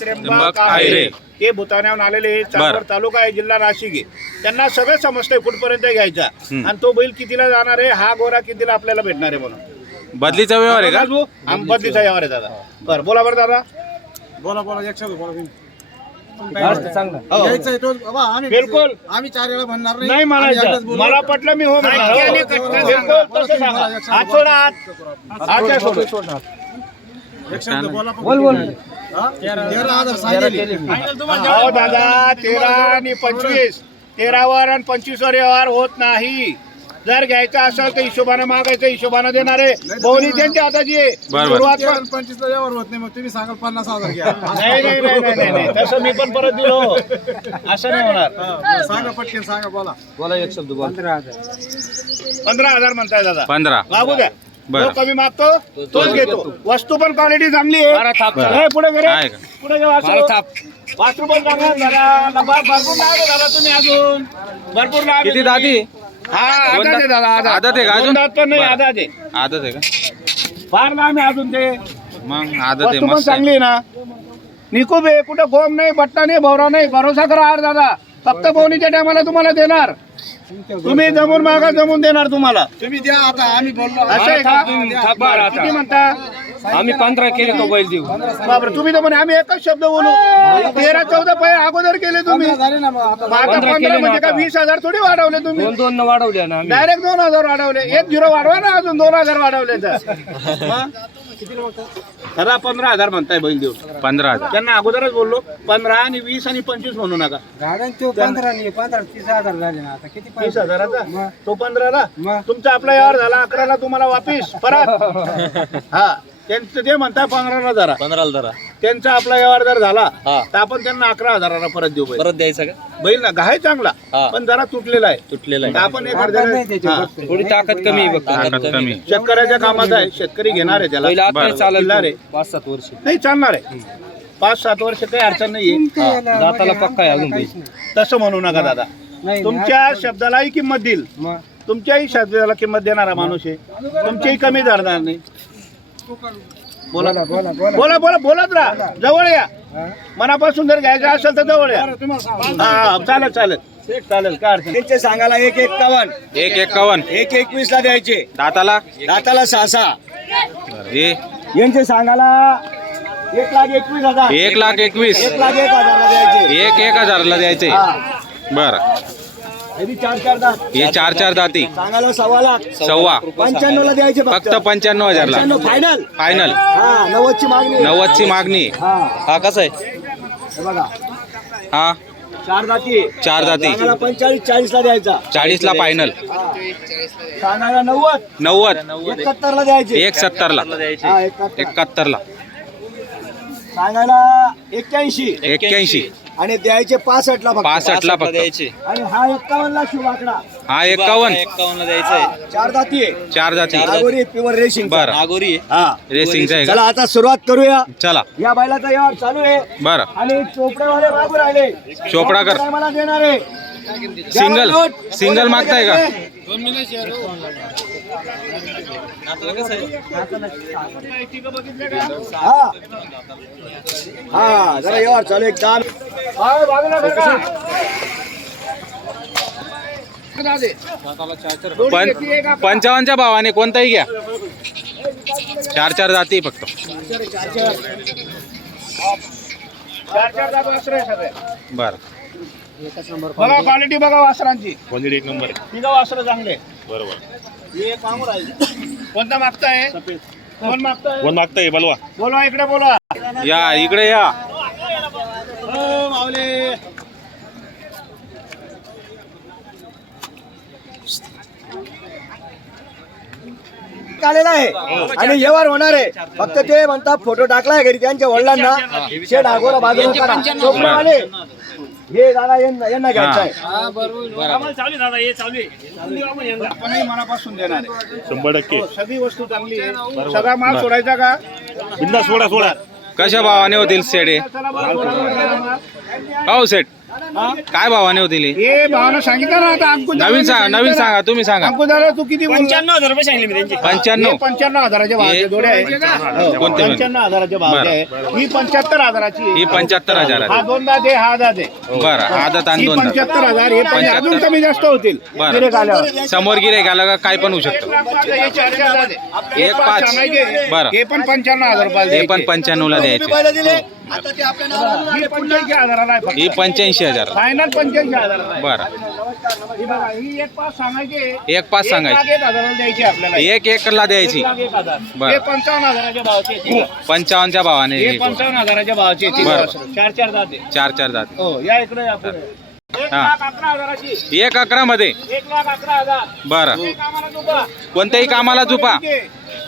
त्र्यंबक आहिरे हे भूतान्याहून आलेले, चांदवड तालुका आहे, जिल्हा नाशिक आहे. त्यांना सगळं समजतंय कुठपर्यंत घ्यायचा आणि तो बैल कितीला जाणार आहे, हा गोरा कितीला आपल्याला भेटणार आहे म्हणून. बदलीचा व्यवहार आहे का? बदलीचा व्यवहार आहे दादा. बरं बोला बरं दादा. बोला एक शब्द बोला. बिलकुल आम्ही 4 वेळा म्हणणार नाही म्हणायचं. मला पटलं मी हो म्हणणार. बिलकुल तसं सांगा. हात सोडा, हात सोडा. एक शब्द बोला. बोल. 13,000 सांगितले. हो दादा, 13 आणि 25, 13 वर आणि 25 वर व्यवहार होत नाही. जर घ्यायचा असेल तर हिशोबाने मागायचं, हिशोबाने देणार आहे. बहुनी त्यांच्या हाताची आहे. सुरुवात 25 ला व्यवहार होत नाही, मग तुम्ही सांगाल 50,000 घ्या. नाही तसं मी पण परत दिलो. असं नाही होणार. सांगा पटकन सांगा. बोला एक शब्द बोल. 15,000 म्हणताय दादा. 15 मागू द्या. बरं. जो कमी मागतो तोच घेतो. वस्तू पण क्वालिटी चांगली आहे. पुढे आहे का? पुढे वासरू पण चांगला झाला. भरपूर लाभ झाला तुम्ही अजून. भरपूर लाभ. किती दाती? हा आदत आहे दादा. आदत आहे का अजून? दोन दात पण नाही, बरं. आदत आहे. आदत आहे का? फार लांब आहे अजून ते. मग आदत आहे, वस्तू पण मस्त आहे. चांगली आहे ना. निकूब आहे, कुठं गोम नाही, बट्टा नाही, भवरा नाही. भरोसा करा यार दादा. फक्त बोनीच्या टायमाला तुम्हाला देणार. तुम्ही जमून मागा, जमून देणार तुम्हाला. तुम्ही द्या आता. आम्ही बोललो असं आहे का? बरं, किती म्हणता? आम्ही 15 केले तो बैल देऊ. बापरे, तुम्ही तर म्हणे आम्ही एकच शब्द बोलू. 13-14 पै अगोदर केले तुम्ही. झाले ना. मग आता मग आता 15 म्हणजे का 20,000 थोडी वाढवले तुम्ही. 2 वाढवल्या ना आम्ही. डायरेक्ट 2,000 वाढवले. 1 0 वाढवा ना, अजून 2,000 वाढवले तर. खरा 15,000 म्हणताय बैल देऊ. 15,000. त्यांना अगोदरच बोललो 15 आणि 20 आणि 25 म्हणू नका. गाड्यां तो 15 नाही, 30,000 झाले ना. आता किती 30,000चा तो 15ला. तुमचा आपला व्यवहार झाला 11ला, तुम्हाला वापिस परत. हा त्यांचं ते म्हणता 15ला जरा. 15 धरा. त्यांचा आपला व्यवहार जर झाला हा. तर आपण त्यांना 11,000ला परत देऊ बैल. परत द्यायचं का? बैल ना घाय चांगला हा. पण जरा तुटलेला आहे. तुटलेला तर आपण एक अर्ध्या थोडी ताकद कमी आहे बघ. ताकद कमी. शेतकऱ्याच्या कामात आहे. शेतकरी घेणार आहे त्याला. बैल आता बरं. चालेल किल्लार आहे. 5-7 वर्ष. नाही चालणार आहे. 5-7 वर्ष काही अडचण नाहीये. दाताला पक्का आहे अजून बैल. तसं म्हणू नका दादा. तुमच्या शब्दालाही किंमत देईल. तुमच्याही शब्दाला किंमत देणारा माणूस आहे. तुमचीही कमी धरणार नाही. बोला बोला बोला बोलत राहा. जवळ या. मनापासून जर घ्यायचं असेल तर जवळ या. हा चालेल चालेल चालेल. काय अडचण. त्यांचे सांगायला 1,51, 1,51. 1,21 ला द्यायचे. दाताला दाताला 6-6. हे यांचे सांगायला 1,21,000. 1,21,000. 1,01,000 ला द्यायचे. 1,000 द्यायचे. बर. हे बी 4-4 दात. हे 4 दाती. सांगायला 1,15,000. 95 ला द्यायचे फक्त 95,000 ला. फायनल. फायनल. हा 90 ची मागणी. 90 ची मागणी. हा हा कसा आहे? हे बघा हा 4 दाती. 4 दाती. सांगायला 45-40 ला द्यायचा. 40 ला फायनल. सांगायला 90. 90. 71 ला द्यायचे. 71 ला. हा 71. 71 ला. सांगायला 81 81. आणि द्यायचे 65 ला फक्त. 65 ला फक्त. द्यायचे. आणि हा 51 ला शिवाकडा. हा 51. 51 ला द्यायचंय. 4 दाती आहे. 4 दाती. Nagori pure racing. बर. नागोरी आहे. हा रेसिंगचा आहे चला का? आता सुरुवात करूया. चला. या बैलाचा व्यवहार चालू आहे बर. आणि चोपडेवाले मागू राहिले. चोपडा कर. मला देणार आहे. सिंगल मागताय का? हा हा जरा व्यवहार चालू एक 10. 55च्या भावाने कोणताही घ्या. 4 दाती फक्त. 4 दात वासरं आहे सगळे. बर. बघा क्वालिटी बघा वासरांची. Quality 1 number. तिघं वासरं चांगले. बरोबर. हे मागू राहिले. कोणता मागताय? कोण मागताय? कोण मागताय? बोलवा. बोलवा इकडे बोलवा. या इकडे या. हो माऊली. आलेला आहे आणि व्यवहार होणार आहे. फक्त ते म्हणतात फोटो टाकलाय घरी त्यांच्या वडिलांना. शेड आगोरा बाजूला करा. चोपडेवाले हे दादा यांना घ्यायचं आहे. आपणही मनापासून देणार आहे. 100%. हो, सगळी वस्तू चांगली आहे. सगळा माल सोडायचा का? सोडा. कशा भावाने होतील सेडे? चला बरं, सोडा बरं, सोडा माल. हो सेट. काय भावाने होतील हे? हे भावानं सांगितलं ना आता नवीन सांगा तुम्ही सांगा. अंकुदाला तू किती 95,000 रुपये सांगितले मी त्यांचे. 95. 95,000च्या भावाचे हे- जोडे आहे. कोणते म्हणे? 95,000च्या भावाचे आहे. ही 75,000ची आहे. ही 75,000 हा 2 दात आहे, हा दात आहे. बरं आदत आणि ही 2 दात. 75,000 हे पण अजून कमी जास्त होतील. बरं. गिऱ्हाईक आल्यावर. समोर गिऱ्हाईक आला का काय पण होऊ शकतं. हे 4 दात आहे. एक 5. सांगायचे. बरं. हे पण 95,000 रुपये हे पण 95 ला द्यायचे. पहिला दिले आता ते आपल्या नावावर ही 85,000 आहे फक्त. ही 85,000. फायनल 85,000 आहे. बरं ही बघा, ही 1.5 सांगायचे. 1.5 सांगायची. 1,01,000 द्यायची आपल्याला. 1 ला द्यायची. 1,01,000. बरं. हे 55,000च्या भावाचे आहे. 55च्या भावाने हे 55,000च्या भावाचे आहे. बरं. 4 दात आहे. 4 दात. हो या इकडे या पुढे. 1,11,000ची. 1,11 मध्ये. 1,11,000. बरं हे कामाला झोपा. कोणत्याही कामाला झोपा.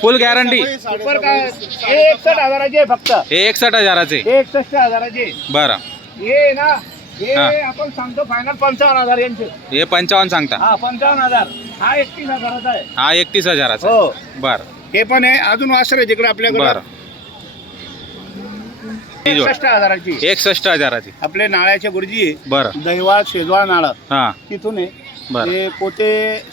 फुल गॅरंटी. सुपर काय हे 61,000चे फक्त. हे 61,000चे. हे 61,000चे. बरं हे ना हे हा. आपण सांगतो फायनल 55,000 यांचे. हे 55 सांगता. हा 55,000. हा 31,000चा आहे. हा 31,000चा. हो बरं हे पण आहे अजून वासर आहे तिकडे आपल्याकडे. बरं. ही जोड. 61,000ची. 61,000ची. आपले नाळ्याचे गुरुजी आहे. बरं दहिवाळ शेजवाळ नाळं हा तिथून आहे. बरं. ते पोते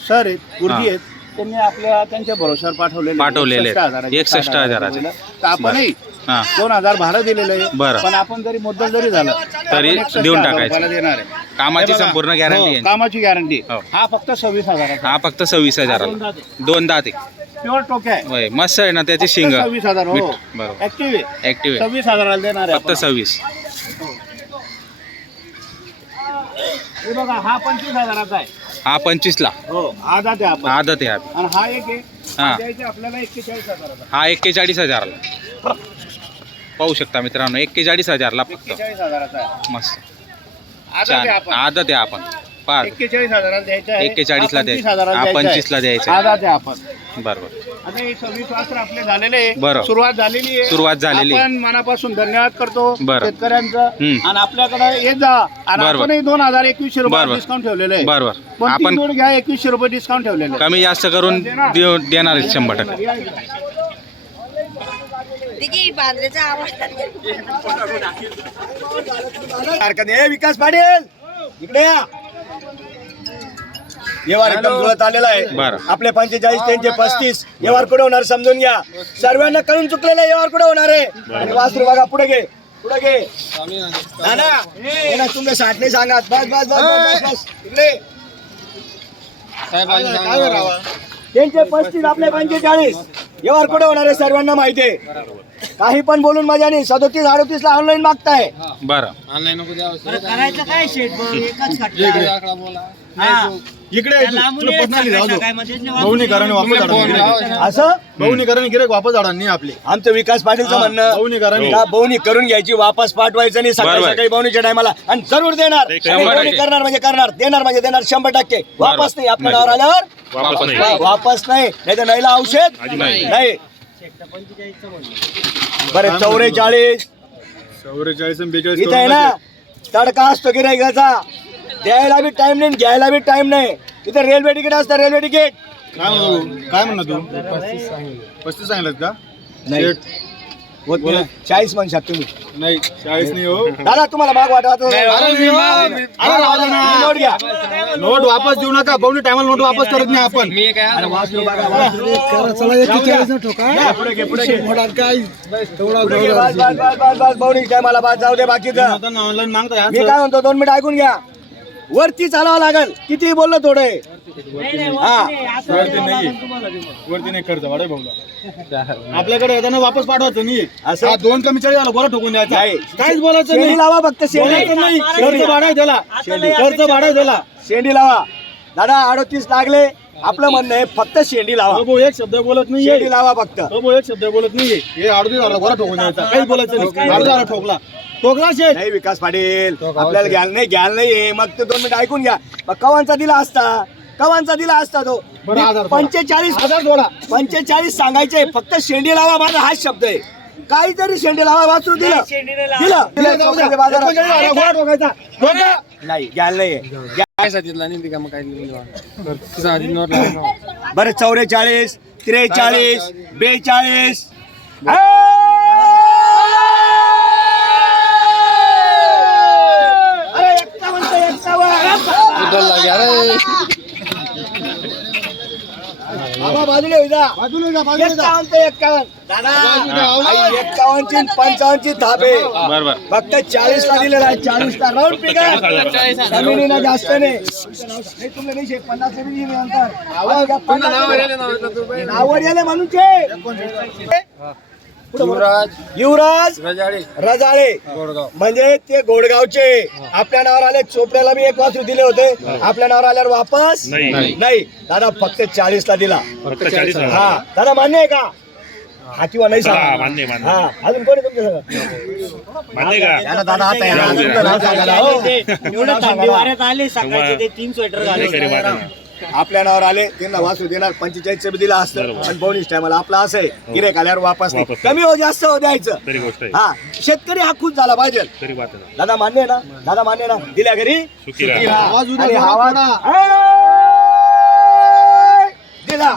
सर आहेत गुरुजी हा. आहेत. त्यांनी आपल्या त्यांच्या भरोश्यावर पाठवलेले आहेत. 61,000 चे. तर आपणही हा 2,000 भाडं दिलेलं आहे. बरं. पण आपण जरी मुद्दल जरी झालं तरी आपण 61,000 देऊन टाकायचं. रुपयाला देणार आहे. कामाची हे बघा. संपूर्ण गॅरंटी हो, कामाची गॅरंटी. हो. हा फक्त 26,000 हा फक्त 26,000 2 दात आहे. प्युअर टोक्या आहे. होय, मस्त आहे ना त्याची शिंग. 26,000 हो बरोबर ऍक्टिव्ह आहे. ऍक्टिव्ह आहे. 26,000 देणार आहे फक्त आपण. 26. हे बघा हा 25,000चा आहे. हा 25 ला. हो हा जाते आपण. आदत आहे हा. आणि हा एक आहे. हा. द्यायचे आपल्याला 41,000चा. हा 41,000 ला. पाहू शकता मित्रांनो 41,000 ला फक्त. 41,000चा आहे. मस्त आता ते छान आपण आदत आहे आपण पार 41,000 द्यायचा आहे. 41 ला हा द्यायचा. 25,000 हा 25 ला द्यायचा आहे. हा जाते आपण. बरोबर आता हे 26 वासर आपले झालेले आहे. बरं. सुरुवात झालेली आहे. सुरुवात झालेली आहे. आपण मनापासून धन्यवाद करतो बरं. शेतकऱ्यांचं. हम्म. आणि आपल्याकडे येत जा आणि बरं. आपणही 2,021 रुपये बरं. डिस्काउंट ठेवलेलं आहे. बरोबर कोणती आपण जोड घ्या 21 रुपये डिस्काउंट ठेवलेलं आहे. कमी जास्त करून देणार आहेत 100%. बांद्रेचा आवाज हरकत नाही. ए, विकास पाटील इकडे या. व्यवहार एकदम जुळत आलेला आहे. बरं. आपले 45 त्यांचे 35 व्यवहार कुठे होणार समजून घ्या. सर्वांना कळून चुकलेला व्यवहार कुठे होणार आहे. आणि वासरू बघा पुढे घे पुढे घे. दादा हे ना तुम्ही 60 नाही सांगा. बस बस बस बस बस इकडे. त्यांचे 35 आपले 45 व्यवहार कुठे होणार आहे सर्वांना माहिती आहे. काही पण बोलून मजा नाही. 37-38 ला ऑनलाईन मागताय. बरं करायचं काय शेट एकच इकडे असं बहुनीकरण गिरेक वापस आडांनी आपले आमचं विकास पाटीलचं म्हणणं बहुनीकरण का बोवणी करून घ्यायची वापस पाठवायचं नाही. सकाळी बरोबर. सकाळी बोवणीच्या टायमाला आणि जरूर देणार. 100% बोवणी करणार म्हणजे करणार देणार म्हणजे देणार 100%. वापस नाही आपल्या नावावर आल्यावर वापस नाही. वापस नाही. नाही तर नाहीला औषध नाही. नाही. बरं 44 44 आणि 42 इथं आहे ना तडका असतो गिऱ्हाईकाचा. द्यायला बी टाइम नाही घ्यायला बी टाइम नाही. इथं रेल्वे तिकीट असतं रेल्वे तिकीट. काय म्हणणार तू 35 सांगितलं का नाही होत नाही. 40 म्हणशात तुम्ही. नाही 40 नाही हो. दादा तुम्हाला माग वाटत अरे राहू दे ना. नोट घ्या. नोट वापस देऊ नका. बहुनी टायमाला नोट वापस करत नाही आपण. अरे वासरू बघा, वासरू. या, पुढे घे, पुढे घे. पुढे घे, बस, बस, बस, बस, बस, बहुणी काय मला बाद जाऊ दे बाकीचं. ऑनलाईन मागताय मी काय म्हणतो 2 मिनिट ऐकून घ्या. वरती चालावं लागेल. किती बोललो थोडे हा वरती नाही खर्च वाढाय भाऊला. आपल्याकडे येताना वापस पाठवायचं नाही. असं? हा, 2 कमी 40 झालं बरं ठोकून द्यायचं. नाही. काहीच बोलायचं शेंडी नाही. लावा फक्त शेंडी. बोलायचं नाही. खर्च वाढाय त्याला. खर्च वाढाय त्याला. शेंडी लावा. दादा 38 लागले. आपलं म्हणणं आहे फक्त शेंडी लावा. हो भाऊ, एक शब्द बोलत नाही. शेंडी लावा फक्त. हो भाऊ, एक शब्द बोलत नाहीये. हे 38 झाला बरं ठोकून द्यायचा. काहीच बोलायचं नाही. 38 झाला ठोकला शेठ. नाही विकास पाटील आपल्याला घ्याल नाही. मग ते 2 मिनिट ऐकून घ्या. मग कवांचा दिला असता तो. बरं, 1000 45 सांगायचे. फक्त शेंडी लावा माझा हाच शब्द आहे. काहीतरी शेंडी लावा वाचू दिलं ठोकायचा. नाही घ्याल नाही. बरं 44 43 42 अरे 51 बाजूला होईल जा. बाजूला जा, बाजूला जा. 51 ते 51. दादा आई 51 ची 55 थापे बरं बरं फक्त 40 ला दिलेला आहे. 40 ला राऊंड फिगर कमी नाही जास्त नाही. नाही तुमले नाही 50 ला बी नाही अंतर. आवाज का 50 नावर याले म्हणून युवराज रजाळे म्हणजे ते गोडगावचे. आपल्या नावावर आले. चोपड्याला मी एक वासरू दिले होते. आपल्या नावावर आल्यावर वापस नाही. दादा फक्त 40 ला दिला. हा दादा मान्य आहे का? हा किंवा नाही सांगा. हा अजून कोणी तुमच्या दादा आता या. तुमचं नाव सांगायला हो. एवढं थंडी वाऱ्यात आले सकाळचे ते 3 स्वेटर घाले. आपल्या नावावर आले त्यांना वासू देणार 45 बी दिला असतं पण बोनीस टायमाला आपला असं आहे गिरेक आल्यावर वापस नाही. कमी हो जास्त हो द्यायचं. हा शेतकरी हा खुश झाला पाहिजे. दादा मान्य आहे ना? दादा मान्य आहे ना? दिल्या घरी सुखी राहा. आवाज उद्या आणि जोरात आवाज काढा. दिला